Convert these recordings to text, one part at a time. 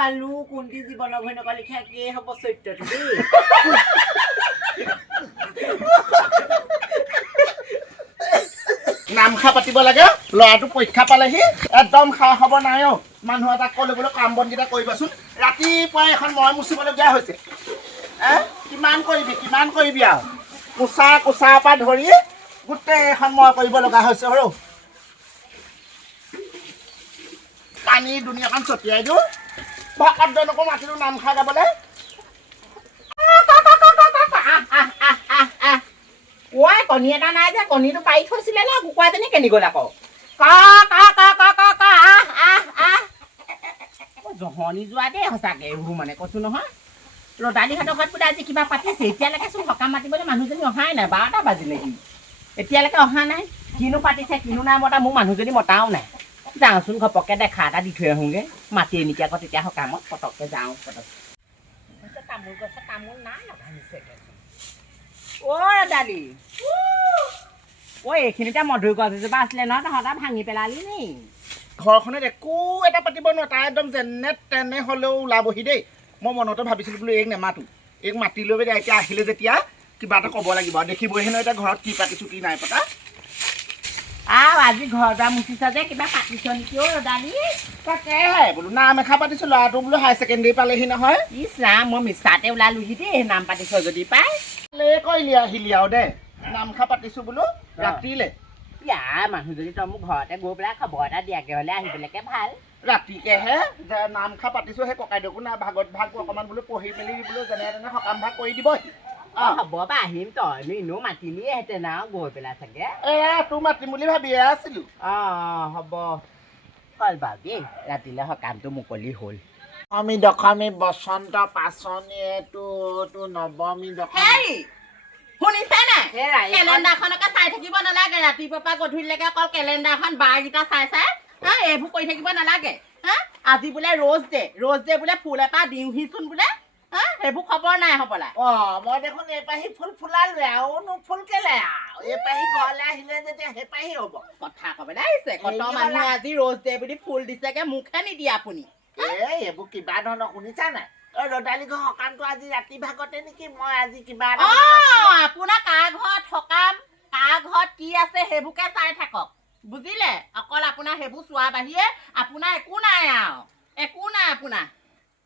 পালো কোনটি জীৱনৰ ভয় নকলি খেকে হ'ব চৈত্যটো দেই নামখা পাতিব লাগে ল'ৰাটো পৰীক্ষা পালেহি একদম খাই খাব নাই অ মানুহ এটা ক'লে বোলে কাম বনকেইটা কৰিবাচোন ৰাতিপুৱাই এখন মই মুচিবলগীয়া হৈছে কিমান কৰিবি আৰু কোচাৰ পৰা ধৰি গোটেই এখন মই কৰিব লগা হৈছে আৰু পানী দুনিয়াখন ছটিয়াই দিওঁ ভকতজনকো মাতিলোঁ নামখা গাবলৈ ঐ কণী এটা নাই যে কণীটো পাৰি থৈছিলে ন কুকুৰাজনী কেনি গ'ল আকৌ জহনি যোৱা দেই সঁচাকে এইবোৰ মানে কৈছো নহয় ৰদালিহঁতৰ ঘৰত বোলে আজি কিবা পাতিছে এতিয়ালৈকে চোন সকাম মাতিবলৈ মানুহজনী অহাই নাই 12টা বাজিলে কি এতিয়ালৈকে অহা নাই কিনো পাতিছে কিনো নাই মতা মোৰ মানুহজনী মতাও নাই যাওঁচোন ঘপককে দেখা এটা দি থৈ আহোঁগৈ মাতি নেকি আকৌ তেতিয়া সকামত পটককে যাওঁ পটককে তামোল গছত তামোল নাই লগাইছে অ ৰদালি ঐ এইখিনিতে মধুৰ গছ এজোপা আছিলে ন তহঁতৰ ভাঙি পেলালি নি ঘৰখনত একো এটা পাতিব নোৱাৰে তাই একদম যেনে তেনে হ'লেও ওলাবহি দেই মই মনতে ভাবিছিলোঁ বোলো এইক নেমাতো এইক মাতি লৈ পেলাই এতিয়া আহিলে যেতিয়া কিবা এটা ক'ব লাগিব আৰু দেখিবহি নহয় এতিয়া ঘৰত কি পাতিছোঁ কি নাই পতা আজি ঘৰ দুৱাৰ মুচিছ যে কিবা পাতিছ নেকি অ ৰদালি তাকেহে বোলো নাম এষাৰ পাতিছোঁ ল'ৰাটো বোলো হাই ছেকেণ্ডেৰী পালেহি নহয় ইছ ৰাম মই মিছাতে ওলালোহি দেই নাম পাতিছ যদি পাই কৰিলি আহিলি আৰু দে নামখা পাতিছোঁ বোলো ৰাতিলে মানুহজনী তই মোক ঘৰতে গৈ পেলাই খবৰ এটা দিয়াকে হ'লে আহিবলৈকে ভাল ৰাতিকেহে যে নামখা পাতিছোঁ সেই ককাইদেউকো না ভাগত ভাগ অকণমান বোলো পঢ়ি মেলি বোলো যেনে তেনে সকাম ভাগ কৰি দিবহি হ'ব বা আহিম তইনো এনেও মাতিলিহেঁতেন আৰু গৈ পেলাই চাগে তোৰ মাতিম বুলি ভাবিয়ে আছিলোঁ হ'ব হ'ল বাৰু দেই ৰাতিলৈ সকামটো মুকলি হ'ল নৱমী দশমী বসন্ত পাচনি এইটো নৱমী দশমী শুনিছা নাই কেলেণ্ডাৰখনকে চাই থাকিব নালাগে ৰাতিপুৱাৰ পৰা গধূলিলৈকে অকল কেলেণ্ডাৰখন বাৰকেইটা চাই এইবোৰ কৰি থাকিব নালাগে আজি বোলে ৰ'জ ডে বোলে ফুল এটা দিওঁহিচোন বোলে সেইবোৰ খবৰ নাই হ'বলা মই দেখোন এইপাহি ফুল ফুলালোৱে আৰু নুফুল কেলে আৰু এইপাহি ঘৰলৈ আহিলে যেতিয়া সেইপাহি হ'ব কথা ক'বলৈ আহিছে কত মানুহে আজি ৰ'জ ডে বুলি ফুল দিছেগে মুখহে নিদিয়ে আপুনি এইবোৰ কিবা ধৰণৰ শুনিছা নাই ৰদালি ঘৰ সকামটো আজি ৰাতি ভাগতে নেকি মই আজি কিবা আপোনাৰ কাৰ ঘৰত সকাম কাৰ ঘৰত কি আছে সেইবোৰকে চাই থাকক বুজিলে অকল আপোনাৰ সেইবোৰ চোৱা বাহিৰে আপোনাৰ একো নাই আৰু একো নাই আপোনাৰ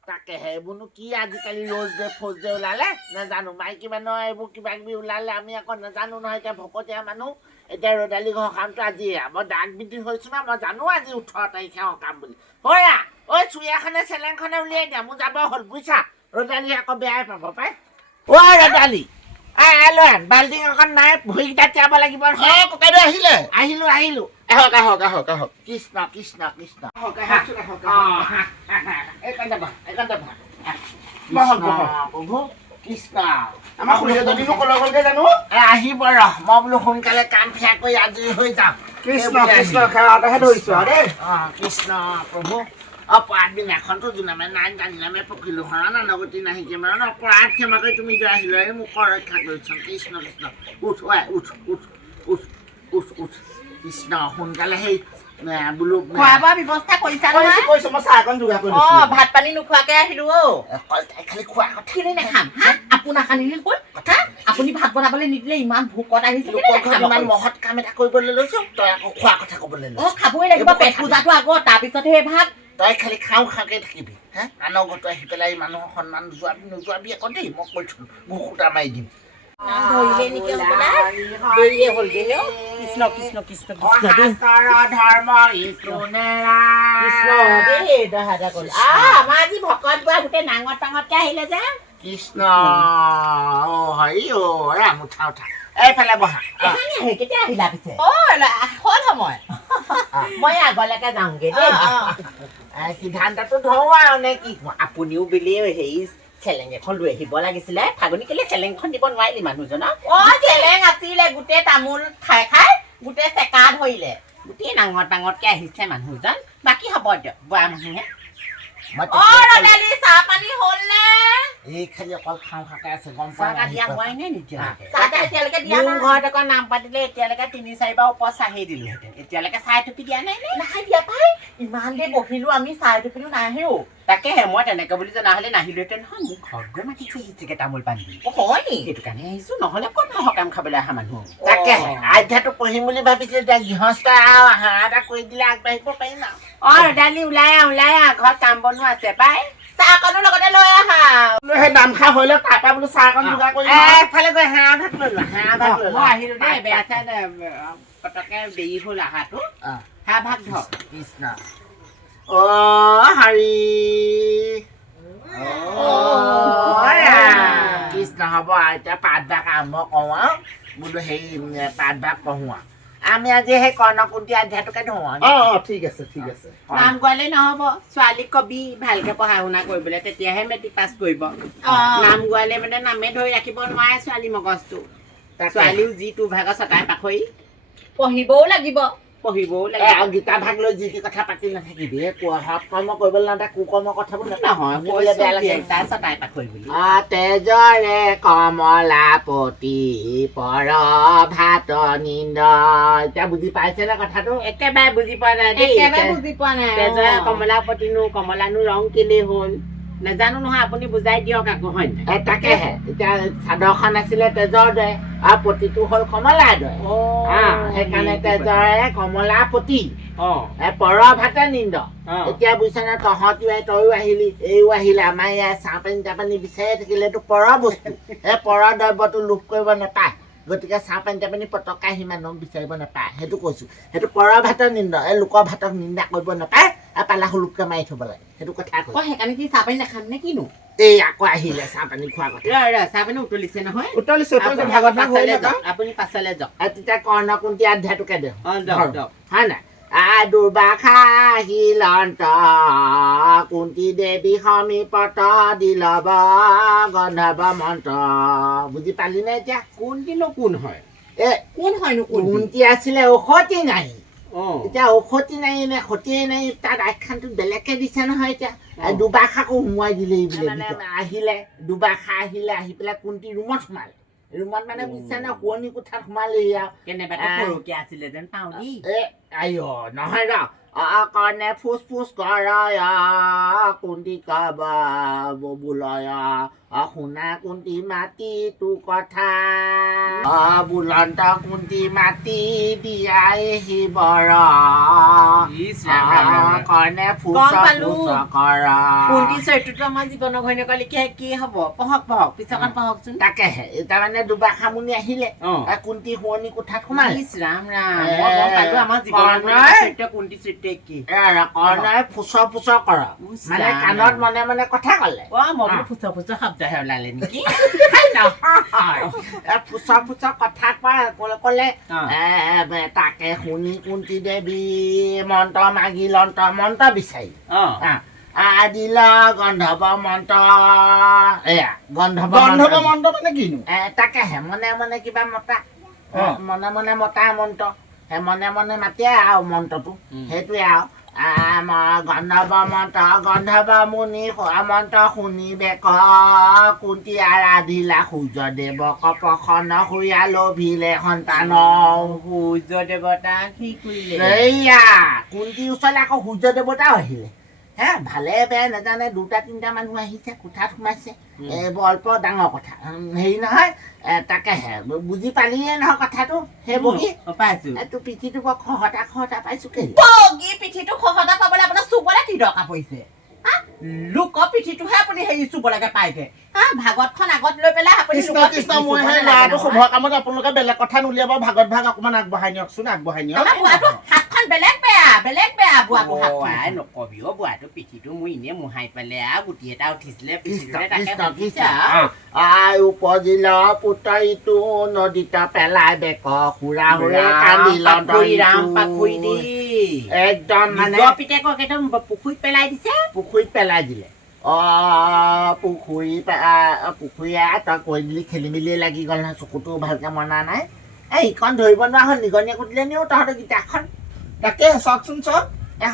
তাকে সেইবোৰনো কি আজিকালি ৰ'জ ডে ফ'জ ডে ওলালে নাজানো মাইকী মানুহৰ এইবোৰ কিবা কিবি ওলালে আমি আকৌ নাজানো নহয় এতিয়া ভকতীয়া মানুহ এতিয়া ৰদালি ঘৰ সকামটো আজি মই ডাক বিধি হৈছোঁ না মই জানো আজি 18 তাৰিখে সকাম বুলি হয়া ঐ চুৰিয়াখনে চেলেংখনে উলিয়াই দিয়া মোৰ যাব হ'ল বুজিছা ৰদালি আকৌ বেয়াই পাব পাই ঐ ৰদালি বাল্টিং এখন নাই ভৰিকেইটা তিয়াব লাগিব ককাইদেউ আহিলোঁ আহক কৃষ্ণ কৃষ্ণ কৃষ্ণ প্ৰভু কৃষ্ণ আমাৰ খুৰীজনীনো কলৈ গ'লগে জানো আহিব ৰহ মই বোলো সোনকালে কাম সেয়া কৰি আজৰি হৈ যাওঁ কৃষ্ণ কৃষ্ণ সেৱাতেহে ধৰিছোঁ আৰু দেই কৃষ্ণ প্ৰভু অপৰাধ বিনাখনতো জোনামে নাই জানিলামে পকিলো হৰা নগতি নাহিকে মানে অপৰাধ ক্ষমা কৰি তুমি আহিলে মোক ৰক্ষা কৰিছ কৃষ্ণ কৃষ্ণ উঠ উঠ উঠ উঠ উঠ উঠ কৃষ্ণ সোনকালে সেই বোলো খোৱা বোৱা ব্যৱস্থা কৰিছা কৰিছোঁ মই চাহ অকণ যোগাৰ কৰিছোঁ ভাত পানী নোখোৱাকৈ আহিলোঁ খালি খোৱা কথা নাখাম আপোনাৰ কাৰণে হ'ল আপুনি ভাত বনাবলৈ নিদিলে ইমান ভোকত আহিছিল ইমান মহৎ কাম এটা কৰিবলৈ লৈছোঁ তই আকৌ খোৱা কথা ক'বলৈ লৈছোঁ খাবই লাগিব পেট পূজাটো আগত তাৰপিছতহে ভাত তই খালি খাওঁকে থাকিবি আনৰ ঘৰতো আহি পেলাই মানুহৰ সন্মান নোযোৱাবি আকৌ দেই মই কৈছোঁ মোক সূতা মাৰি দিম কৃষ্ণ কৃষ্ণ কৃষ্ণ ধৰ্ম আমাৰ আজি ভকত বোৱা গোটেই নাঙত টাঙতকে আহিলে যে কৃষ্ণ হেৰি উঠা এইফালে বহা কেতিয়া আহিলা পিছে হ'ল সময় মই আগলৈকে যাওঁগে দেই সিদ্ধান্তটো ধৰো আৰু নে কি আপুনিও বুলি হেৰি চেলেং এখন লৈ আহিব লাগিছিলে ফাগুনি কেলে চেলেংখন দিব নোৱাৰিলি মানুহজনক চেলেং আছিলে গোটেই তামোল খাই গোটেই চেকা ধৰিলে গোটেই ডাঙৰকে আহিছে মানুহজন বাকী হ'ব দিয়ক বুঢ়া মানুহে চাহ পানী হ'ল নে এই খালি অকল খাওঁ খাকে আছে গম চাহ পোৱা দিয়া হোৱাই নাই নেকি চাহ এতিয়ালৈকে দিয়া মোৰ ঘৰত আকৌ নাম পাতিলে এতিয়ালৈকে 3-4বাৰ ওপৰত চাহি দিলোহেঁতেন এতিয়ালৈকে চাহ টুপি দিয়া নাই নে নাই দিয়া পাই ইমান দেৰি বহিলো আমি চাহ টুপিনো নাহেও তাকেহে মই তেনেকে বুলি জনা হ'লে নাহিলোহেঁতেন নহয় মোক ঘৰত গৈ মাতিছে হিচিকে তামোল পাণ দি হয় নি সেইটো কাৰণে আহিছো নহ'লে ক'ত মই সকাম খাবলৈ অহা মানুহ তাকে আধ্যাটো পঢ়িম বুলি ভাবিছিলো এতিয়া গৃহস্থ আৰু হাঁহ এটা কৰি দিলে আগবাঢ়িব পাৰিম আৰু ৰদালি ওলাই আহ ঘৰত কাম বনোৱা আছে পাই চাহকনো লগতে লৈ আহা সেই নামখা হৈ লওক তাৰপৰা বোলো চাহ অকণ যোগাৰ কৰি এফালে গৈ হাঁহ ভাত লৈ লোৱা হাঁহ ভাত লৈ লোৱা মই আহিলো দেই বেয়া চাই পতকে দেৰি হ'ল আহাটো হাঁহ ভাত ধৰ কৃষ্ণ হৰি কৃষ্ণ হ'ব এতিয়া পাঠভাগ আৰম্ভ কৰোঁ আৰু বোলো হেৰি পাঠভাগ পঢ়োঁ আৰু আমি আজি সেই কৰ্ণকুন্তি আধ্যায়টোকে ধৰোঁ আৰু ঠিক আছে ঠিক আছে নাম গোৱালে নহ'ব ছোৱালীক কবি ভালকে পঢ়া শুনা কৰিবলৈ তেতিয়াহে মেট্ৰিক পাছ কৰিব নাম গোৱালে মানে নামে ধৰি ৰাখিব নোৱাৰে ছোৱালী মগজটো ছোৱালীও যিটো ভাগৰ ছটাই পাখৰি পঢ়িবও লাগিব পঢ়িবও এই লাগিব আৰু গীতা ভাগ লৈ যি টি কথা পাতি নাথাকিবি সৎ কৰ্ম কৰিবলৈ নাথাকে কুকৰ্ম কথাবোৰ নহয় শুনিবলৈ বেয়া লাগে তাই ছটাই পাখৰি বুলি তেজৰে কমলাপতি পৰ ভাত নিন্দ এতিয়া বুজি পাইছেনে কথাটো একেবাৰে বুজি পোৱা নাই দেই একেবাৰে বুজি পোৱা নাই তেজৰে কমলাপতিনো কমলানো ৰং কেলে হ'ল নাজানো নহয় আপুনি বুজাই দিয়ক আকৌ হয় নাই তাকেহে এতিয়া চাদৰখন আছিলে তেজৰ দৰে আৰু পতিটো হ'ল কমলাৰ দৰে সেইকাৰণে তেজৰে কমলাপতি পৰ ভাতে নিন্দ এতিয়া বুজিছ নে তয়ো আহিলি এইও আহিলে আমাৰ ইয়াৰ চাহ পানী তাপানী বিচাৰি থাকিলে এইটো পৰ বস্তু এই পৰ দ্ৰব্যটো লোভ কৰিব নাপায় গতিকে চাহ পানী তাপানী পতককে আহি মানুহক বিচাৰিব নাপায় সেইটো কৈছো সেইটো পৰ ভাতৰ নিন্দ এই লোকৰ ভাতক নিন্দা কৰিব নাপায় আৰু পালা হুলুককে মাৰি থব লাগে সেইটো কথা কৈছো সেইকাৰণে কি চাহ পানী নাখাম নে কিনো এই আকৌ আহিলে চাহ পানী খোৱা কথা চাহ পানী উতলিছে নহয় উতলিছে ভাগত ভাগ হৈ যাওক আপুনি পাছলে যাওক তেতিয়া কৰ্ণকুন্তি আধ্যায়টোকে দিওঁ দিয়ক হয় নাই দুৰ্বাসা হিলন্ত কুন্তি দেৱী সমীপত দিলব গন্ধৰ্ব মন্ত্ৰ বুজি পালি নে এতিয়া কোনদিনো কোন হয় কোন হয়নো কোন কুন্তি আছিলে ঔষধি নাই এতিয়া ঔষধি নাই নে সতীয়ে নাই তাত আখ্যানটো বেলেগকে দিছে নহয় এতিয়া দুৰ্বাসাকো সোমোৱাই দিলে এইবিলাক আহিলে দুৰ্বাসা আহিলে আহি পেলাই কুন্তি ৰুমত সোমালে ৰুমত মানে বুজিছা নে শুৱনি কোঠাত সোমালে কেনেবাকে পৰকীয়া আছিলে যেন পাওঁ দেই নহয় ৰ কৰ্ণে ফুচ ফুচ কৰ কুন্তি কব বোলয় শুনা কুন্তি মাতি তো কথা বুলন্ত কুন্তি মাতি দিয়াই শিৱৰ কৰ্ণে ফুচ ফুচ কৰ কুন্তি চৰিত্ৰটো আমাৰ জীৱনৰ ঘৈণীয়েকৰ লিখিয়াই কি হ'ব পঢ়ক পিছৰকণ পঢ়কচোন তাকেহে তাৰমানে দুৰ্বাসা মুনি আহিলে কুন্তি শুৱনি কোঠাত সোমালে ৰাম আমাৰ জীৱনৰ চৰিত্ৰ কুন্তি চৰিত্ৰ কি কৰ্ণই ফুচ ফুচ কৰ মানে কাণত মনে মনে কথা ক'লে মই বোলো ফুচ ফুচ শব্দহে ওলালে নেকি ফুচ ফুচ কথা ক'লে তাকে শুনি কুন্তি দেৱী মন্ত্ৰ মাগি মন্ত্ৰ বিচাৰি দিল গন্ধৰ্ব মন্ত্ৰ এয়া গন্ধৰ্ব মন্ত্ৰ মানে কিনো তাকেহে মনে মনে কিবা মতা মনে মনে মতা মন্ত্ৰ সেই মনে মনে মাতে আৰু মন্ত্ৰটো সেইটোৱে আৰু গন্ধৰ্ব মন্ত্ৰ গন্ধৰ্ব মুনি মন্ত্ৰ শুনিবে কুন্তি আৰাধিলা সূৰ্যদেৱক প্ৰসন্ন হৈয়া লোভিলে সন্তান সূৰ্য দেৱতা কি কৰিলে এইয়া কুন্তিৰ ওচৰলৈ আকৌ সূৰ্য দেৱতাও আহিলে ভালে বেয়া নাজানে দুটা তিনিটা মানুহ আহিছে কোঠাত সোমাইছে অল্প ডাঙৰ কথা হেৰি নহয় তাকেহে বুজি পালিয়ে নহয় কথাটো সেই বগী পাইছো তোৰ পিঠিটো বৰ খহটা পাইছো বগী পিঠিটো খহটা পাবলৈ আপোনাৰ চুবলৈ কি দৰকাৰ পৰিছে লোকৰ পিঠিটোহে আপুনি হেৰি চুবলৈকে পাইছে ভাগতখন আগত লৈ পেলাই আপুনি মই সেই ল'ৰাটো শুভ কামত আপোনালোকে বেলেগ কথা নুলিয়াব ভাগত ভাগ অকণমান আগবঢ়াই নিয়কচোন আগবঢ়াই নিয়ক হাতখন বেলেগ বেয়া বুঢ়াটো নকবি বুঢ়াটো পিঠিটো মোৰ এনেই মোহাই পেলাই গুটি এটা উঠিছিলে উপজিল পুতৰিটো নদীত পেলাই বেক সুৰা সুৰে কান্দিল একদম মানে পিতেকক একদম পুখুৰীত পেলাই দিছে পুখুৰীত পেলাই দিলে পুখুৰী তই কৈ দিলি খেলি মেলি লাগি গ'ল নহয় চকুটো ভালকে মনা নাই এইখন ধৰিব নোৱাৰা হ'ল নিগনিয়ে কুটিলে নিও তহঁতৰ গীতাখন তাকে চাওকচোন চাওক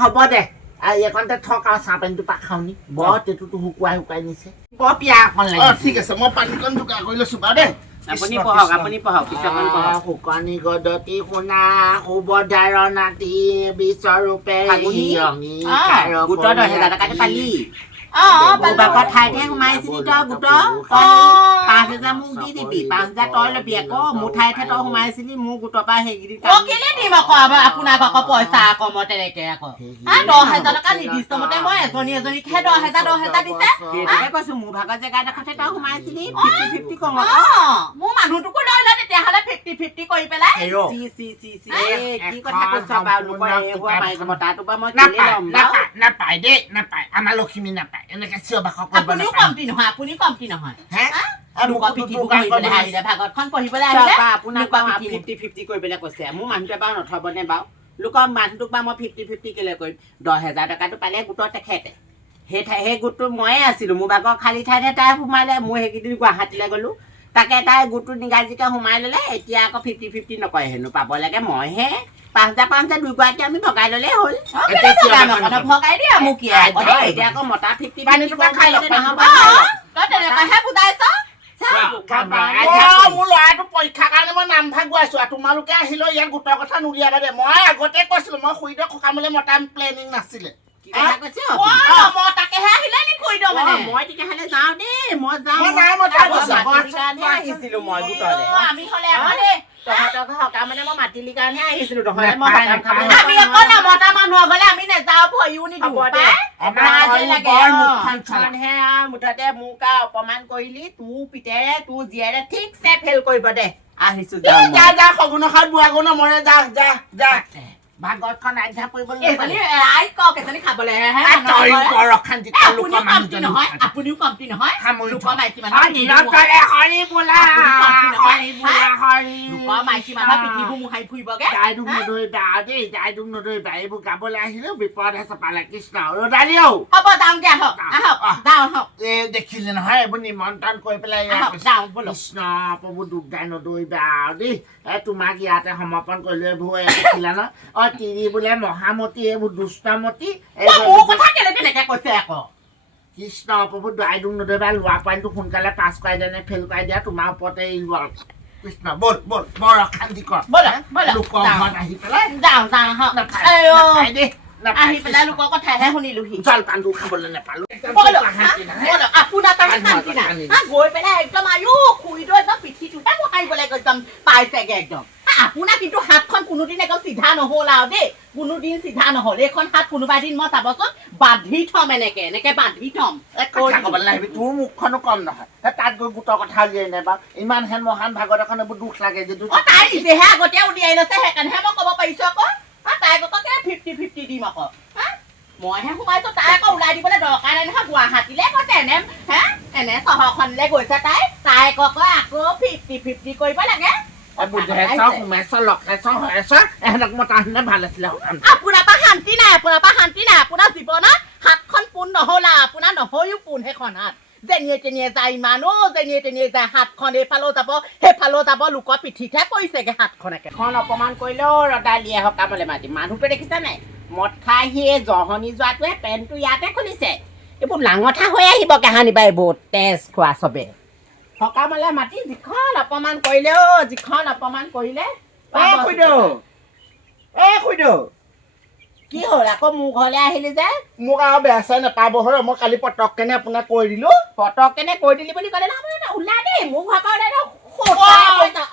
হ'ব দে এইকণতে থক আৰু চাহ পানীটো পাক খাওঁনি বৰ তেতুটো শুকুৱাই নিছে বৰ পিয়া অকণ অ লাগিছে ঠিক আছে মই পানীকণ যোগাৰ কৰি লৈছো বাৰু দেই আপুনি পঢ়ক আপুনি পঢ়ক পিছৰকণ পঢ়ক শুকনি গদতি শুনা সুবধাৰ নাতি বিশ্বৰূপে ফাগুনী? হিয়ঙি গোটৰ 10,000 টকাটো পালি অ', মোৰ বাপৰ ঠাইতে সোমাইছিলি তই গোটৰ তই 5,000 মোক দি দিবি 5,000 তই ল'বি আকৌ মোৰ ঠাইতে তই সোমাইছিলি মোৰ গোটৰ পৰা সেইকেইদিন কেলে দিম আকৌ আপোনাক আকৌ পইচা আকৌ মই তেনেকে আকৌ 10,000 টকা নিৰ্দিষ্ট মতে মই এজনীকহে 10,000 দিছে সেইটোকে কৈছো মোৰ ভাগৰ জেগাডোখৰতে তই সোমাইছিলি 50-50 কওঁ মোৰ মানুহটোকো লৈ লয় তেতিয়াহ'লে 50-50 কৰি পেলাই কি কথা কৈছ বাৰু লোকৰ হোৱা মাইক মতাটো পৰা মই কেলে ল'ম বাৰু নাপায় দেই নাপায় আমাৰ লখিমী নাপায় এনেকে চিঞৰ বাখৰ কৰিব আপুনিও কমটি নহয় হে লোকৰ পিঠিবোৰ পঢ়িবলৈ আহিলে ভাগতখন পঢ়িবলৈ আহিলে আপোনাক বাৰু 50-50 কৰিবলৈ কৈছে মোৰ মানুহটোৱে বাৰু নথবনে বাৰু লোকৰ মানুহটোক বাৰু মই 50-50 কেলে কৰিম 10,000 টকাটো পালে গোটৰ তেখেতে সেই গোটটো ময়ে আছিলোঁ মোৰ ভাগৰ খালী ঠাইতে তাই সোমালে মই সেইকেইদিন গুৱাহাটীলৈ গ'লোঁ তাকে তাই গোটটো নিগাজিকে সোমাই ল'লে এতিয়া আকৌ 50-50 নকৰে হেনো পাব লাগে মইহে 5,000 দুগৰাকী আমি ভগাই ল'লেই হ'ল ভগাই দিয়া মোক কি এতিয়া আকৌ মতা 50-50 খাই লওক তই তেনেকুৱাহে বুজাইছ মোৰ ল'ৰাটো পৰীক্ষাৰ কাৰণে মই নামভাগ গোৱাইছো আৰু তোমালোকে আহিলে ইয়াত গোটৰ কথা নুলিয়াবা দেই মই আগতে কৈছিলো মই খুৰীদেউ সকামলৈ মতা প্লেনিং নাছিলে তাকেহে আহিলে নি খুৰীদেউ মানে মই তেতিয়াহ'লে যাওঁ দেই মই যাওঁ আহিছিলো মই গোটলে আমি হ'লে দেই তহঁতৰ সকামলে মই মাতিলি কাৰণে আহিছিলো আমি আকৌ নমতা মানুহৰ ঘৰলে আমি নাযাওঁ ভয়ো নিদিওঁ মুঠতে মোক অপমান কৰিলি তোৰ পিতেৰে তোৰ জীয়েৰে ঠিকছে ফেল কৰিব দে আহিছো যা সগুণসাৰ বুঢ়াগুণ মৰে যা ভাগতখন আধ্যা কৰিবলৈ এজনী খাবলৈ আপুনিও কমটি নহয় লোকৰ মাইকী মানুহৰ পিঠিবোৰ মোহাৰি ফুৰিবগে দাইদুক নধৰিবা এইবোৰ গাবলৈ আহিলেও বিপদহে চপালে কৃষ্ণ ৰদালিও হ'ব যাওঁগে আহক দেখিলে নহয় এইবোৰ নিমন্ত্ৰণ কৰি পেলাই যাওঁ বোলো কৃষ্ণ প্ৰভু দুখদাই নদৰিবা আৰু দেই তোমাক ইয়াতে সমৰ্পণ কৰিলো এইবোৰ দেখিলা ন তিৰি বোলে মহামতী এইবোৰ দুষ্টমতী কৃষ্ণ প্ৰভু দাইদুক নধৰিবা লোৱা পানীটো সোনকালে পাছ কৰাই দিয়া নে ফেল কৰাই দিয়া তোমাৰ ওপৰতে কৃষ্ণ বল বৰ অশান্তি কৰ লোকৰ ঘৰত আহি পেলাই আহি পেলাই লোকৰ কথাহে শুনিলোহি জলপানটো খাবলৈ নাপালো গৈ পেলাই একদম খুৰীটো একদম পিঠিটোতে মোহাৰিবলৈ একদম পাইছেগে একদম আপোনাৰ কিন্তু হাতখন কোনোদিন একদম চিধা নহ'ল আৰু দেই কোনোদিন চিধা নহ'ল এইখন হাত কোনোবা দিন মই চাবচোন বান্ধি থম এনেকে বান্ধি থম ক'বলৈ নাহিবি তোৰ মুখখনো কম নহয় তাত গৈ গোটৰ কথা উলিয়াই নাই বাৰু ইমান হেন মহান ভাগত এখন এইবোৰ দুখ লাগে যে তাই নিজেহে আগতে উলিয়াই লৈছে সেইকাৰণেহে মই ক'ব পাৰিছো আকৌ তাইক আকৌ 50-50 দিম আকৌ মইহে সোমাইছো তাই আকৌ ওলাই দিবলৈ দৰকাৰ নাই নহয় গুৱাহাটীলৈ গৈছে এনে চহৰখনলৈ গৈছে তাইক আকৌ 50-50 কৰিব লাগে আপোনাৰ পৰা শান্তি নাই আপোনাৰ জীৱনত হাতখন পোন নহ'লা আপোনাৰ নহয়ও পোন সেইখন হাত যেনিয়ে তেনিয়ে যায় ইমানো যেনিয়ে তেনিয়ে যায় হাতখন এইফালেও যাব সেইফালেও যাব লোকৰ পিঠিতহে পৰিছেগে হাতখন এখন অপমান কৰিলেও ৰদালিয়ে সকামলৈ মাতি মানুহটো দেখিছা নাই মদ খাই সি জহনি যোৱাটোৱে পেণ্টটো ইয়াতে খুলিছে এইবোৰ লাঙঠা হৈ আহিব কাহানি বা এইবোৰ তেজ খোৱা চবে সকামলৈ মাতি যিখন অপমান কৰিলে কি হ'ল আকৌ মোৰ ঘৰলৈ আহিলি যে মোক আৰু বেয়া চাই নাপাব হয় মই কালি পটককেনে আপোনাক কৈ দিলো বুলি ক'লে নহয় ওলাই দেই মোৰ ঘৰৰ পৰা ওলাই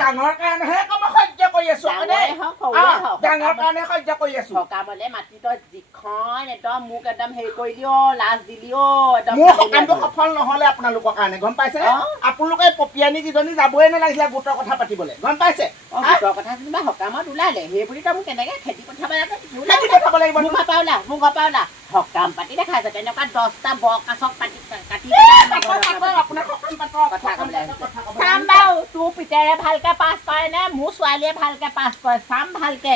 ডাঙৰ কাৰণেহে সহ্য কৰি আছো ডাঙৰ কাৰণে সহ্য কৰি আছো সকামলৈ মাতি তই যিখন একদম মোক একদম হেৰি কৰি দিও লাজ দিলিও মোৰ সকামটো সফল নহ'লে আপোনালোকৰ কাৰণে গম পাইছে আপোনালোকে পপিয়ানী কেইজনী যাবই নালাগিলে গোটৰ কথা পাতিবলৈ গম পাইছে গোটৰ কথা যেনিবা সকামত ওলালে সেই বুলি তই মোক কেনেকে খেতি পঠাব লাগিব মোৰ ঘৰ পৰা ওলা সকাম পাতি দেখাইছে তেনেকুৱা 10টা বৰ কাছক পাতি কাটি চাম বাৰু তোৰ পিতেৰে ভালকে পাছ কৰে নে মোৰ ছোৱালীয়ে ভালকে পাছ কৰে চাম ভালকে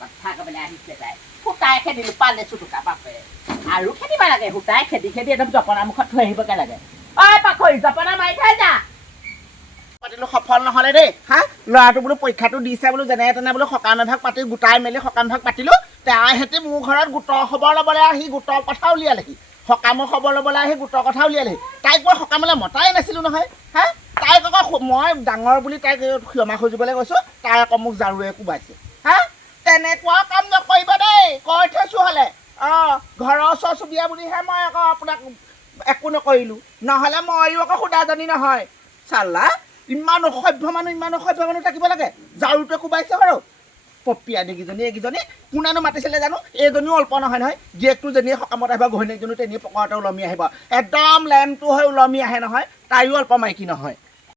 কথা ক'বলৈ আহিছে তাই সূতাই খেদিলো পালে চুটুকা বাপে আৰু খেদিব লাগে সূতাই খেদি একদম জপনা মুখত থৈ আহিবগে লাগে ঐ পাখৰি জপনা মাৰি থৈ যা পাতিলোঁ সফল নহ'লে দেই হা ল'ৰাটো বোলো পৰীক্ষাটো দিছে বোলো যেনে তেনে বোলো সকাম এভাগ পাতি গোটাই মেলি সকাম এভাগ পাতিলোঁ তাইহেঁতি মোৰ ঘৰত গোটৰ খবৰ ল'বলৈ আহি গোটৰ কথা উলিয়ালেহি সকামৰ খবৰ ল'বলৈ আহি গোটৰ কথা উলিয়ালেহি তাইক মই সকামলৈ মতাই নাছিলোঁ নহয় হা তাইক আকৌ মই ডাঙৰ বুলি তাইক ক্ষমা খুজিবলৈ গৈছোঁ তাই আকৌ মোক জাৰুৱে কোবাইছে হা তেনেকুৱা কাম নকৰিব দেই কৈ থৈছোঁ হ'লে অঁ ঘৰৰ ওচৰ চুবুৰীয়া বুলিহে মই আকৌ আপোনাক একো নকৰিলোঁ নহ'লে ময়ো আকৌ সুদাজনী নহয় চালা ইমান অসভ্য মানুহ থাকিব লাগে জাৰুটোৱে কোবাইছে বাৰু পপিয়া দেকিজনী এইকেইজনী কোনেনো মাতিছিলে জানো এইজনীও অল্প নহয় গিয়েকটো যেনিয়ে সকামত আহিব ঘৈণীয়েকজনীও তেনেই পকৰতে ওলমি আহিব একদম লেমটো হৈ ওলমি আহে নহয় তাইও অল্প মাইকী নহয়